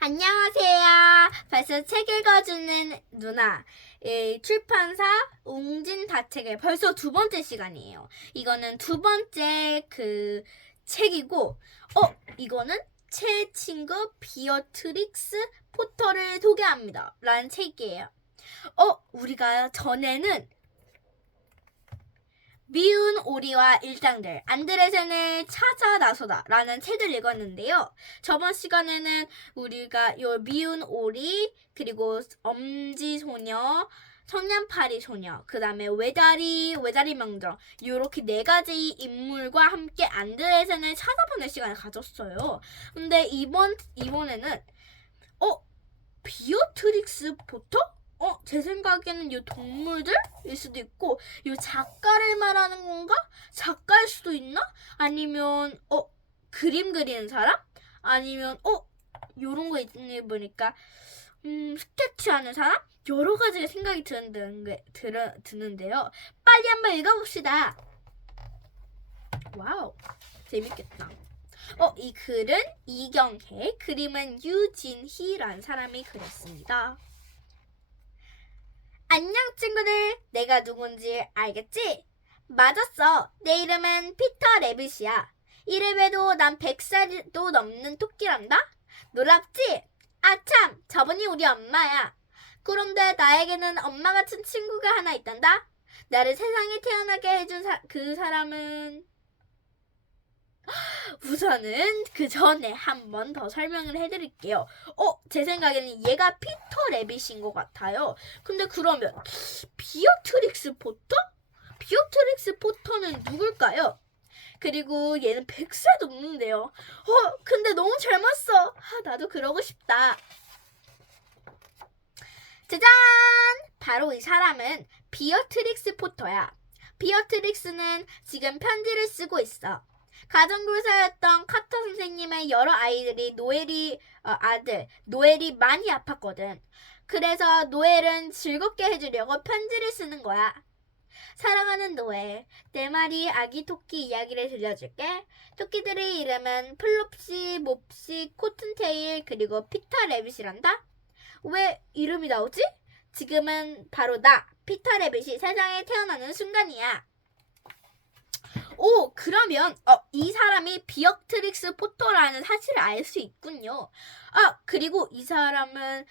안녕하세요. 벌써 책 읽어주는 누나. 출판사 웅진 다책의 벌써 두 번째 시간이에요. 이거는 두 번째 책이고, 이거는 제 친구 비어트릭스 포터를 소개합니다. 라는 책이에요. 우리가 전에는 미운 오리와 일당들 안드레센을 찾아 나서다 라는 책을 읽었는데요. 저번 시간에는 우리가 요 미운 오리 그리고 엄지소녀 성냥팔이 소녀 그 다음에 외다리 명정 요렇게 네 가지 인물과 함께 안드레센을 찾아보는 시간을 가졌어요. 근데 이번에는 비오트릭스 포터? 제 생각에는 이 동물들일 수도 있고, 이 작가를 말하는 건가? 작가일 수도 있나? 아니면, 그림 그리는 사람? 아니면, 요런 거 있는 보니까, 스케치하는 사람? 여러 가지가 생각이 드는데요. 빨리 한번 읽어봅시다. 와우, 재밌겠다. 이 글은 이경혜, 그림은 유진희라는 사람이 그렸습니다. 안녕 친구들, 내가 누군지 알겠지? 맞았어. 내 이름은 피터 레빗이야. 이래봬도 난 100살도 넘는 토끼란다. 놀랍지? 아참, 저분이 우리 엄마야. 그런데 나에게는 엄마 같은 친구가 하나 있단다. 나를 세상에 태어나게 해준 그 사람은... 우선은 그 전에 한 번 더 설명을 해드릴게요. 제 생각에는 얘가 피터 레빗인 것 같아요. 근데 그러면 비어트릭스 포터? 비어트릭스 포터는 누굴까요? 그리고 얘는 100살 넘는데요. 근데 너무 젊었어. 나도 그러고 싶다. 짜잔! 바로 이 사람은 비어트릭스 포터야. 비어트릭스는 지금 편지를 쓰고 있어. 가정교사였던 카터 선생님의 여러 아이들이 아들 노엘이 많이 아팠거든. 그래서 노엘은 즐겁게 해주려고 편지를 쓰는 거야. 사랑하는 노엘, 내 말이 아기 토끼 이야기를 들려줄게. 토끼들의 이름은 플롭시, 몹시, 코튼테일 그리고 피터 레빗이란다. 왜 이름이 나오지? 지금은 바로 나 피터 레빗이 세상에 태어나는 순간이야. 그러면 이 사람이 비어트릭스 포터라는 사실을 알 수 있군요. 그리고 이 사람은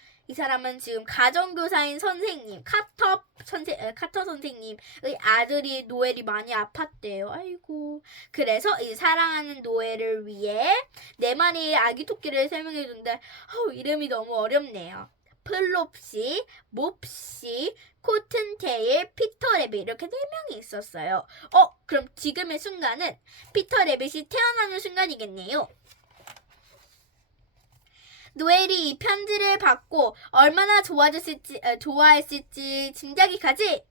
지금 가정교사인 선생님 카터 선생님의 아들이 노엘이 많이 아팠대요. 아이고. 그래서 이 사랑하는 노엘을 위해 네 마리의 아기 토끼를 설명해 준데 이름이 너무 어렵네요. 플롭시, 몹시, 코튼테일, 피터 레빗 이렇게 4명이 있었어요. 그럼 지금의 순간은 피터 레빗이 태어나는 순간이겠네요. 노엘이 이 편지를 받고 얼마나 좋아했을지 짐작이 가지?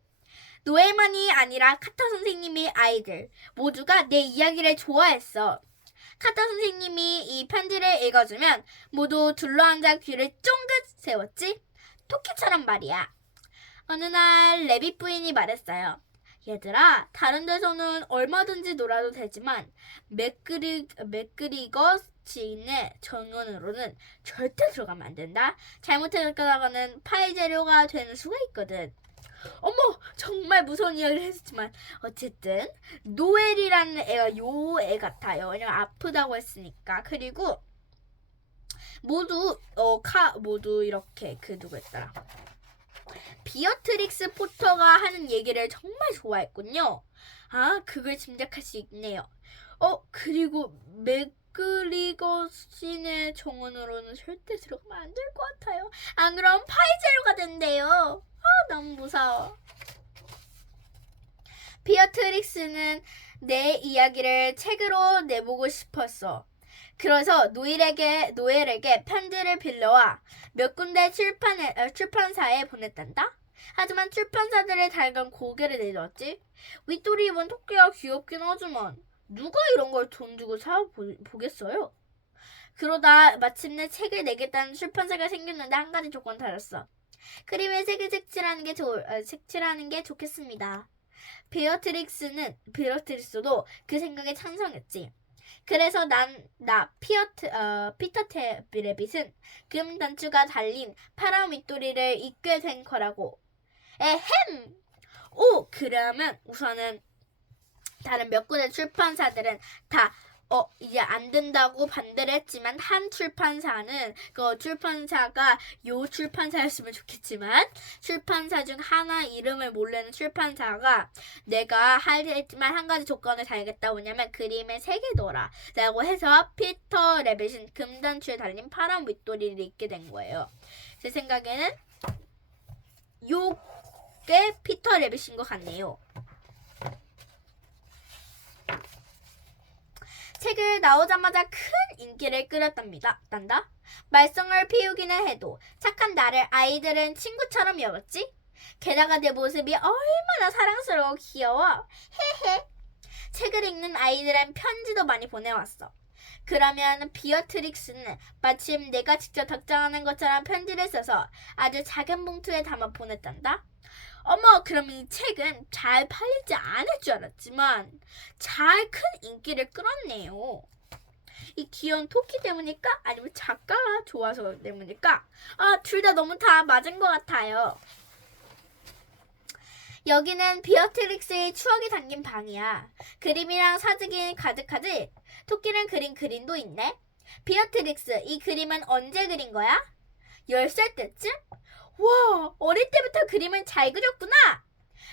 노엘만이 아니라 카터 선생님의 아이들 모두가 내 이야기를 좋아했어. 카터 선생님이 이 편지를 읽어주면 모두 둘러앉아 귀를 쫑긋 세웠지? 토끼처럼 말이야. 어느 날 레빗 부인이 말했어요. 얘들아, 다른 데서는 얼마든지 놀아도 되지만 맥그리거 지인의 정원으로는 절대 들어가면 안 된다. 잘못해서는 파이 재료가 되는 수가 있거든. 어머, 정말 무서운 이야기를 했지만 어쨌든 노엘이라는 애가 요 애 같아요. 왜냐면 아프다고 했으니까. 그리고 모두 이렇게 누구였더라? 비어트릭스 포터가 하는 얘기를 정말 좋아했군요. 그걸 짐작할 수 있네요. 그리고 맥그리거 신의 정원으로는 절대 들어가면 안 될 것 같아요. 안 그럼 파이제로가 된대요. 너무 무서워. 비어트릭스는 내 이야기를 책으로 내보고 싶었어. 그래서 노엘에게 편지를 빌려와 몇 군데 출판사에 보냈단다. 하지만 출판사들의 달간 고개를 내렸지. 윗돌이 입은 토끼가 귀엽긴 하지만 누가 이런 걸 돈 주고 사보겠어요? 그러다 마침내 책을 내겠다는 출판사가 생겼는데 한 가지 조건 달았어. 그림에 색을 색칠하는 게 좋겠습니다. 비어트릭스도 그 생각에 찬성했지. 그래서 피터 레빗은 금 단추가 달린 파란 윗도리를 입게 된 거라고. 에헴! 오, 그러면 우선은 다른 몇 군데 출판사들은 다 이제 안 된다고 반대를 했지만 한 출판사는 그 출판사가 요 출판사였으면 좋겠지만 출판사 중 하나 이름을 모르는 출판사가 내가 했지만 한 가지 조건을 달겠다. 뭐냐면 그림의 색이더라 라고 해서 피터 레빗은 금단추에 달린 파란 윗도리를 입게 된 거예요. 제 생각에는 요게 피터 레빗인 것 같네요. 책을 나오자마자 큰 인기를 끌었답니다. 말썽을 피우기는 해도 착한 나를 아이들은 친구처럼 여겼지? 게다가 내 모습이 얼마나 사랑스러워 귀여워. 헤헤. 책을 읽는 아이들은 편지도 많이 보내왔어. 그러면 비어트릭스는 마침 내가 직접 덕장하는 것처럼 편지를 써서 아주 작은 봉투에 담아 보냈단다. 어머, 그럼 이 책은 잘 팔리지 않을 줄 알았지만 잘 큰 인기를 끌었네요. 이 귀여운 토끼 때문일까? 아니면 작가가 좋아서 때문일까? 둘 다 너무 다 맞은 것 같아요. 여기는 비어트릭스의 추억이 담긴 방이야. 그림이랑 사진이 가득하지? 토끼는 그린 그림도 있네. 비어트릭스, 이 그림은 언제 그린 거야? 10살 때쯤? 와, 어릴 때부터 그림을 잘 그렸구나.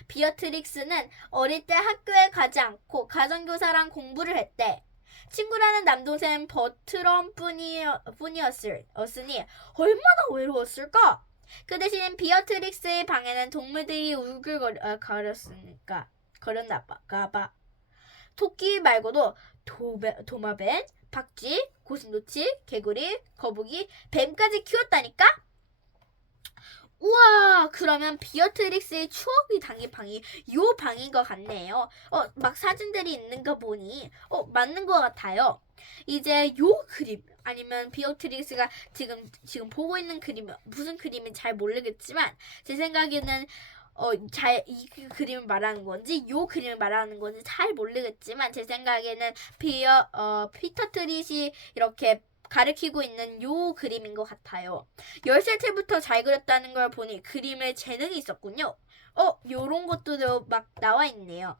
비어트릭스는 어릴 때 학교에 가지 않고 가정교사랑 공부를 했대. 친구라는 남동생 버트럼 뿐이었으니 얼마나 외로웠을까? 그 대신 비어트릭스의 방에는 동물들이 거렸나봐. 토끼 말고도 도마뱀, 박쥐, 고슴도치, 개구리, 거북이, 뱀까지 키웠다니까? 우와, 그러면 비어트릭스의 추억이 담긴 방이 요 방인 것 같네요. 막 사진들이 있는 거 보니 맞는 것 같아요. 이제 요 그림 아니면 비어트릭스가 지금 보고 있는 그림 무슨 그림인지 잘 모르겠지만 제 생각에는 이 그림을 말하는 건지 요 그림을 말하는 건지 잘 모르겠지만 제 생각에는 피터 트릿이 이렇게 가르치고 있는 요 그림인 것 같아요. 10살 때부터 잘 그렸다는 걸 보니 그림에 재능이 있었군요. 요런 것도 막 나와 있네요.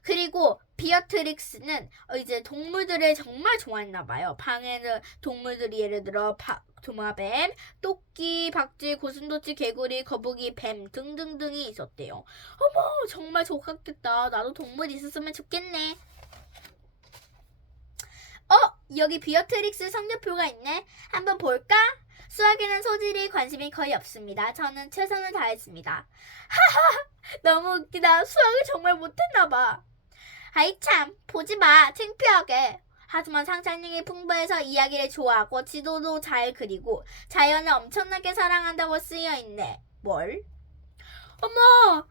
그리고 비어트릭스는 이제 동물들을 정말 좋아했나 봐요. 방에는 동물들이 예를 들어 도마뱀, 토끼, 박쥐, 고슴도치, 개구리, 거북이, 뱀 등등등이 있었대요. 어머, 정말 좋았겠다. 나도 동물 있었으면 좋겠네. 여기 비어트릭스 성적표가 있네. 한번 볼까? 수학에는 소질이 관심이 거의 없습니다. 저는 최선을 다했습니다. 하하, 너무 웃기다. 수학을 정말 못했나봐. 아이 참, 보지 마. 창피하게. 하지만 상상력이 풍부해서 이야기를 좋아하고 지도도 잘 그리고 자연을 엄청나게 사랑한다고 쓰여있네. 뭘? 어머!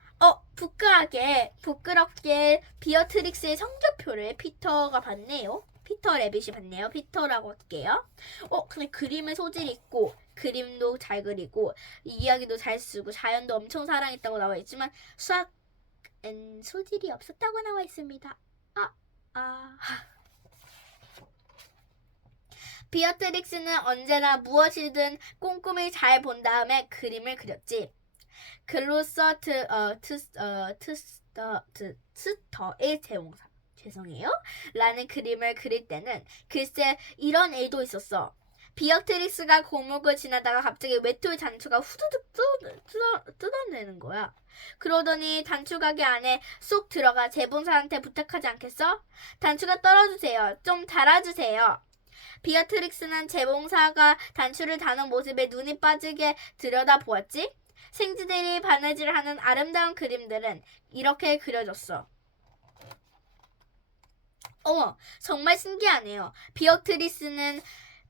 부끄럽게 비어트릭스의 성적표를 피터가 봤네요. 피터 레빗이 봤네요. 피터라고 할게요. 근데 그림에 소질이 있고 그림도 잘 그리고 이야기도 잘 쓰고 자연도 엄청 사랑했다고 나와 있지만 수학은 소질이 없었다고 나와 있습니다. 비어트릭스는 언제나 무엇이든 꼼꼼히 잘 본 다음에 그림을 그렸지. 스터의 제공사 죄송해요 라는 그림을 그릴 때는 글쎄 이런 애도 있었어. 비어트릭스가 고목을 지나다가 갑자기 외톨이 단추가 후두둑 뜯어내는 거야. 그러더니 단추 가게 안에 쏙 들어가 재봉사한테 부탁하지 않겠어? 단추가 떨어주세요. 좀 달아주세요. 비어트릭스는 재봉사가 단추를 다는 모습에 눈이 빠지게 들여다보았지. 생쥐들이 바느질하는 아름다운 그림들은 이렇게 그려졌어. 정말 신기하네요. 비어트리스는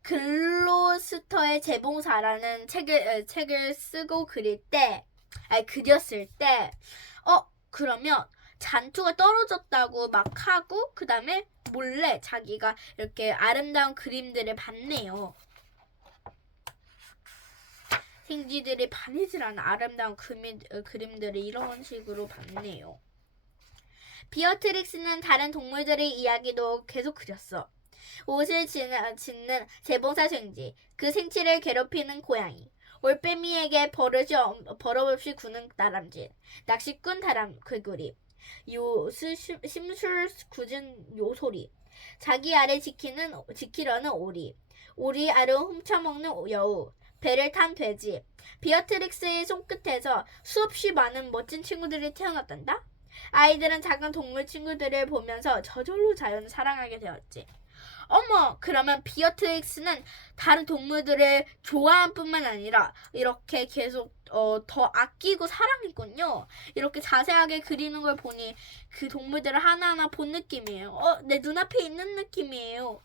글로스터의 재봉사라는 책을 쓰고 그렸을 때, 그러면 단추가 떨어졌다고 막 하고, 그 다음에 몰래 자기가 이렇게 아름다운 그림들을 봤네요. 생쥐들이 바느질하는 아름다운 그림들을 이런 식으로 봤네요. 비어트릭스는 다른 동물들의 이야기도 계속 그렸어. 옷을 짓는 재봉사 생쥐, 그 생쥐를 괴롭히는 고양이, 올빼미에게 버릇없이 구는 다람쥐, 낚시꾼 개구리, 심술 굳은 요소리, 자기 알을 지키려는 오리 알을 훔쳐먹는 여우, 배를 탄 돼지. 비어트릭스의 손끝에서 수없이 많은 멋진 친구들이 태어났단다. 아이들은 작은 동물 친구들을 보면서 저절로 자연을 사랑하게 되었지. 어머, 그러면 비어트릭스는 다른 동물들을 좋아할 뿐만 아니라 이렇게 계속 더 아끼고 사랑했군요. 이렇게 자세하게 그리는 걸 보니 그 동물들을 하나하나 본 느낌이에요. 내 눈앞에 있는 느낌이에요.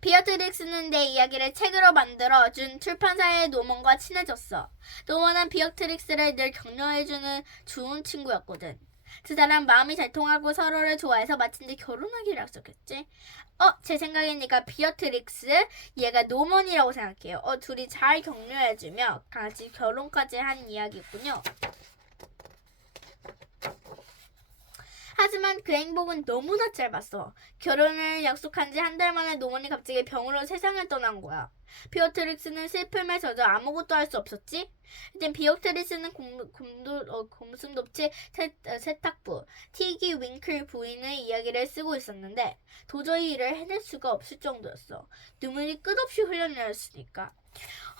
비어트릭스는 내 이야기를 책으로 만들어준 출판사의 노먼과 친해졌어. 노먼은 비어트릭스를 늘 격려해주는 좋은 친구였거든. 두 사람 마음이 잘 통하고 서로를 좋아해서 마침내 결혼하기로 약속했지. 제 생각이니까 비어트릭스, 얘가 노먼이라고 생각해요. 둘이 잘 격려해주며 같이 결혼까지 한 이야기군요. 하지만 그 행복은 너무나 짧았어. 결혼을 약속한 지 한 달 만에 노먼이 갑자기 병으로 세상을 떠난 거야. 비어트릭스는 슬픔에 젖어 아무것도 할 수 없었지. 이젠 비어트릭스는 곰순dob치 세탁부 티기 윙클 부인의 이야기를 쓰고 있었는데 도저히 이를 해낼 수가 없을 정도였어. 눈물이 끝없이 흘러내렸으니까.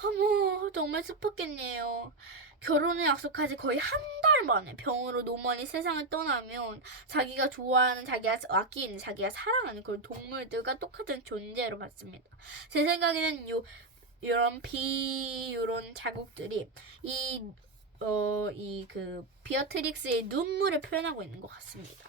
어머, 정말 슬펐겠네요. 결혼을 약속한 지 거의 한 달 만에 병으로 노먼이 세상을 떠나면 자기가 좋아하는, 자기가 아끼는, 자기가 사랑하는 그런 동물들과 똑같은 존재로 봤습니다. 제 생각에는 이런 자국들이 비어트릭스의 눈물을 표현하고 있는 것 같습니다.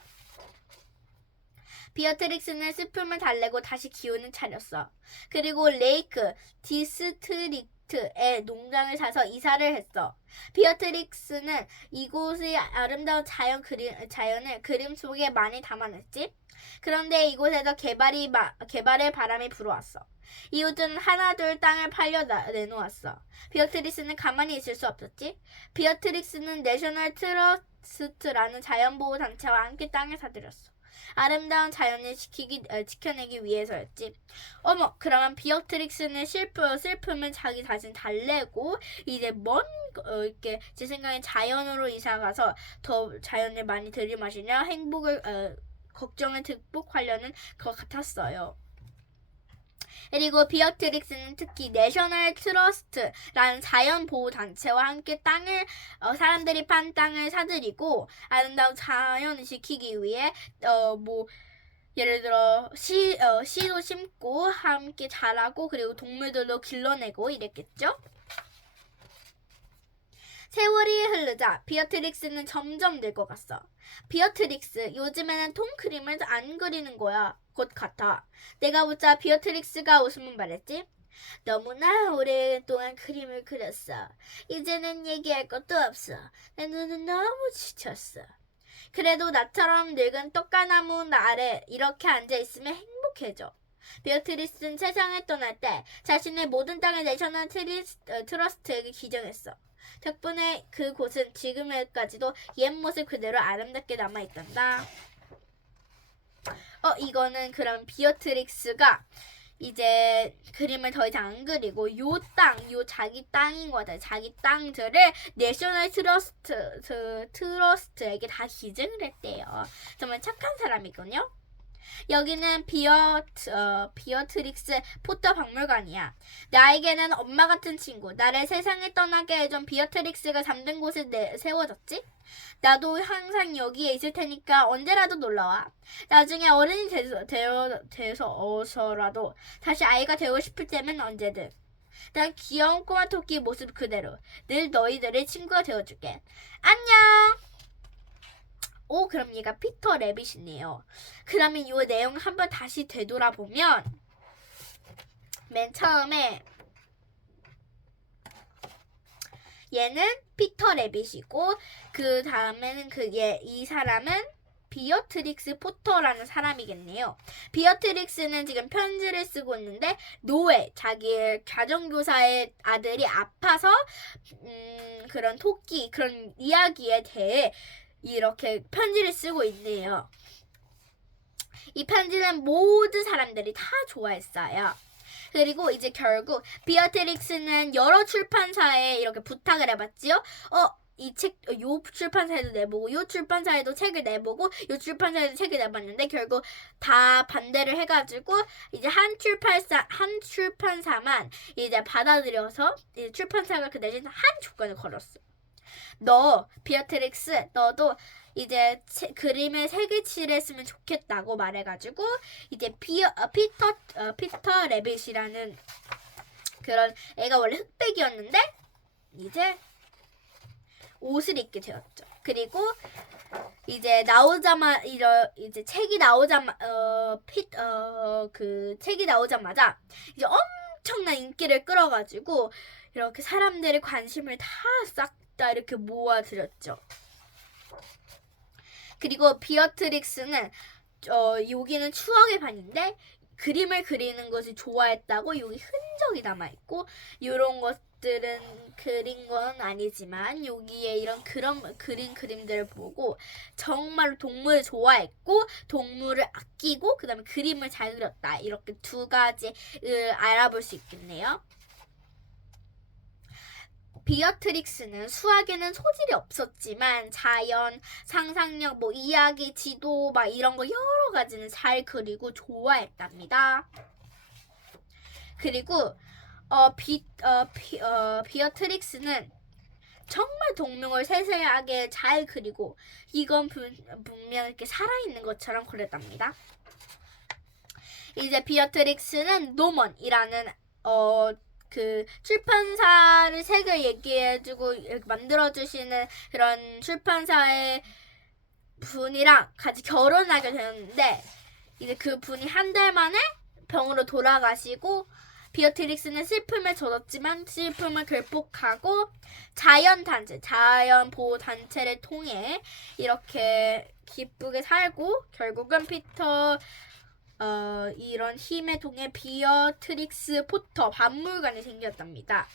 비어트릭스는 슬픔을 달래고 다시 기운을 차렸어. 그리고 레이크 디스트릭트에 농장을 사서 이사를 했어. 비어트릭스는 이곳의 아름다운 자연을 그림 속에 많이 담아냈지. 그런데 이곳에서 개발의 바람이 불어왔어. 이웃들은 하나둘 땅을 팔려 내놓았어. 비어트릭스는 가만히 있을 수 없었지. 비어트릭스는 내셔널 트러스트라는 자연보호단체와 함께 땅을 사들였어. 아름다운 자연을 지켜내기 위해서였지. 어머, 그러면 비어트릭스는 슬픔을 자기 자신 달래고 이제 이렇게 제 생각엔 자연으로 이사가서 더 자연을 많이 들이마시냐 걱정을 극복하려는 것 같았어요. 그리고 비어트릭스는 특히 내셔널 트러스트라는 자연보호단체와 함께 사람들이 판 땅을 사들이고 아름다운 자연을 지키기 위해 예를 들어 씨도 심고 함께 자라고 그리고 동물들도 길러내고 이랬겠죠? 세월이 흐르자 비어트릭스는 점점 늙어갔어. 비어트릭스, 요즘에는 통그림을 안 그리는 거야. 곧 같아. 내가 묻자 비어트릭스가 웃으며 말했지. 너무나 오랫동안 그림을 그렸어. 이제는 얘기할 것도 없어. 내 눈은 너무 지쳤어. 그래도 나처럼 늙은 떡가나무 아래 이렇게 앉아있으면 행복해져. 비어트릭스는 세상을 떠날 때 자신의 모든 땅을 내셔널 트러스트에게 기증했어. 덕분에 그곳은 지금까지도 옛 모습 그대로 아름답게 남아있단다. 이거는 그럼 비어트릭스가 이제 그림을 더 이상 안 그리고 자기 땅인 것 같아요. 자기 땅들을 내셔널 트러스트에게 다 기증을 했대요. 정말 착한 사람이군요. 여기는 비어트릭스 포터 박물관이야. 나에게는 엄마 같은 친구, 나를 세상에 떠나게 해준 비어트릭스가 잠든 곳에 세워졌지? 나도 항상 여기에 있을 테니까 언제라도 놀러와. 나중에 어른이 되어서라도 다시 아이가 되고 싶을 때면 언제든. 난 귀여운 꼬마 토끼 모습 그대로 늘 너희들의 친구가 되어줄게. 안녕! 그럼 얘가 피터 래빗이네요. 그러면 이 내용 한번 다시 되돌아보면 맨 처음에 얘는 피터 래빗이고 그 다음에는 이 사람은 비어트릭스 포터라는 사람이겠네요. 비어트릭스는 지금 편지를 쓰고 있는데 자기의 가정교사의 아들이 아파서 그런 토끼 그런 이야기에 대해 이렇게 편지를 쓰고 있네요. 이 편지는 모든 사람들이 다 좋아했어요. 그리고 이제 결국 비어트릭스는 여러 출판사에 이렇게 부탁을 해봤지요. 이 책, 요 출판사에도 내보고, 요 출판사에도 책을 내보고, 요 출판사에도 책을 내봤는데, 결국 다 반대를 해가지고, 이제 한 출판사만 이제 받아들여서, 이제 출판사가 그 대신 한 조건을 걸었어. 너, 비어트릭스, 너도 이제 그림에 색을 칠했으면 좋겠다고 말해가지고, 이제 피터 레빗이라는 그런 애가 원래 흑백이었는데, 이제 옷을 입게 되었죠. 그리고 이제 이제 책이 그 책이 나오자마자 이제 엄청난 인기를 끌어가지고 이렇게 사람들의 관심을 다 싹 다 이렇게 모아들였죠. 그리고 비어트릭스는 여기는 추억의 반인데 그림을 그리는 것을 좋아했다고 여기 흔적이 남아있고 이런 것들은 그린 건 아니지만 여기에 이런 그린 그림들을 보고 정말 동물을 좋아했고 동물을 아끼고 그 다음에 그림을 잘 그렸다. 이렇게 두 가지를 알아볼 수 있겠네요. 비어트릭스는 수학에는 소질이 없었지만 자연, 상상력, 이야기, 지도 이런 거 여러 가지는 잘 그리고 좋아했답니다. 그리고 비어트릭스는 정말 동물을 세세하게 잘 그리고 이건 분명 이렇게 살아있는 것처럼 그렸답니다. 이제 비어트릭스는 노먼이라는 그 출판사를 책을 얘기해주고 만들어주시는 그런 출판사의 분이랑 같이 결혼하게 되었는데 이제 그 분이 한 달 만에 병으로 돌아가시고 비어트릭스는 슬픔에 젖었지만 슬픔을 극복하고 자연보호단체를 통해 이렇게 기쁘게 살고 결국은 이런 힘에 통해 비어트릭스 포터 박물관이 생겼답니다.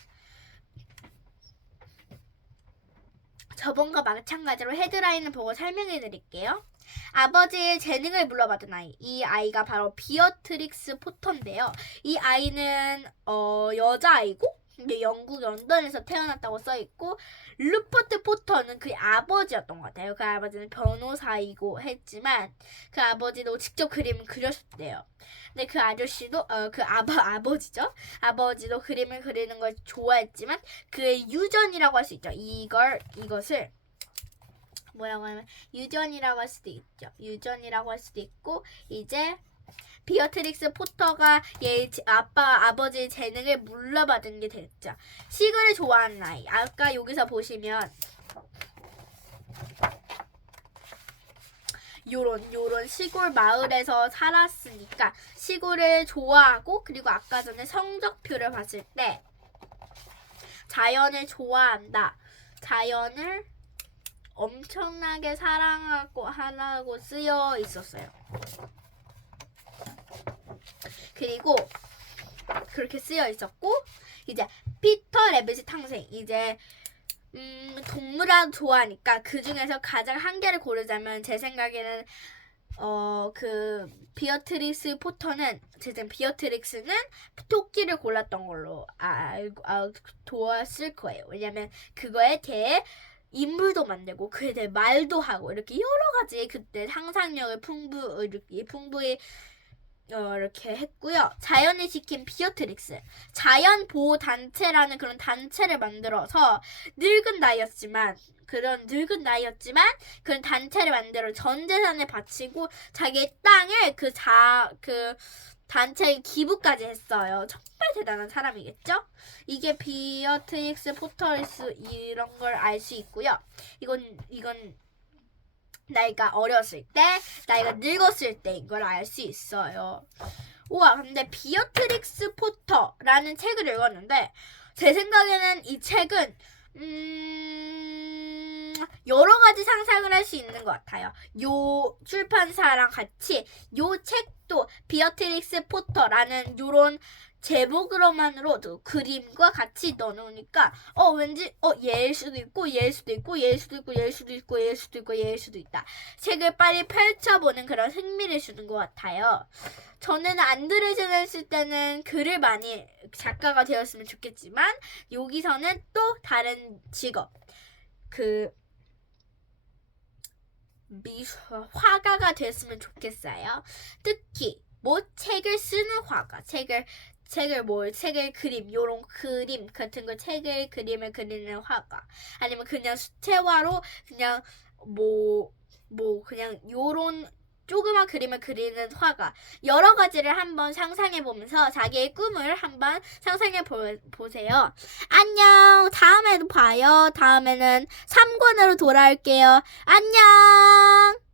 저번과 마찬가지로 헤드라인을 보고 설명해 드릴게요. 아버지의 재능을 물려받은 아이. 이 아이가 바로 비어트릭스 포터인데요. 이 아이는 여자아이고 영국 런던에서 태어났다고 써있고 루퍼트 포터는 그의 아버지였던 것 같아요. 그 아버지는 변호사이고 했지만 그 아버지도 직접 그림을 그렸었대요. 근데 그 아저씨도 아버지죠. 아버지도 그림을 그리는 걸 좋아했지만 그의 유전이라고 할 수 있죠. 이것을 뭐라고 하면 유전이라고 할 수도 있죠. 유전이라고 할 수도 있고 이제 비어트릭스 포터가 아버지의 재능을 물려받은 게 됐죠. 시골을 좋아하는 아이. 아까 여기서 보시면 요런 시골 마을에서 살았으니까 시골을 좋아하고 그리고 아까 전에 성적표를 봤을 때 자연을 좋아한다. 자연을 엄청나게 사랑하고 하라고 쓰여 있었어요. 그리고 그렇게 쓰여 있었고 이제 피터 레빗이 탄생. 이제 동물을 좋아하니까 그 중에서 가장 한 개를 고르자면 제 생각에는 그 비어트릭스 포터는 비어트릭스는 토끼를 골랐던 걸로 도왔을 거예요. 왜냐면 그거에 대해 인물도 만들고 그에 대해 말도 하고 이렇게 여러 가지 그때 상상력을 풍부히 이렇게 했고요. 자연을 지킨 비어트릭스. 자연보호단체라는 그런 단체를 만들어서 늙은 나이였지만 그런 단체를 만들어 전 재산을 바치고 자기의 땅을 그 단체에 기부까지 했어요. 정말 대단한 사람이겠죠? 이게 비어트릭스 포터리스 이런 걸 알 수 있고요. 이건 나이가 어렸을 때, 나이가 늙었을 때인 걸 알 수 있어요. 우와, 근데 비어트릭스 포터라는 책을 읽었는데 제 생각에는 이 책은 여러 가지 상상을 할 수 있는 것 같아요. 요 출판사랑 같이 요 책도 비어트릭스 포터라는 요런 제목으로만으로도 그림과 같이 넣어놓으니까 왠지 얘일 수도 있고 얘일 수도 있고 얘일 수도 있고 얘일 수도 있고 얘일 수도 있고 얘일 수도 있다. 책을 빨리 펼쳐보는 그런 흥미를 주는 것 같아요. 저는 안드레젠을 쓸 때는 글을 많이 작가가 되었으면 좋겠지만 여기서는 또 다른 직업 화가가 됐으면 좋겠어요. 특히 책을 쓰는 화가, 책을 그림, 요런 그림 같은 거, 그림을 그리는 화가, 아니면 그냥 수채화로 그냥 그냥 요런 조그만 그림을 그리는 화가, 여러 가지를 한번 상상해 보면서 자기의 꿈을 한번 상상해 보세요. 안녕. 다음에도 봐요. 다음에는 3권으로 돌아올게요. 안녕.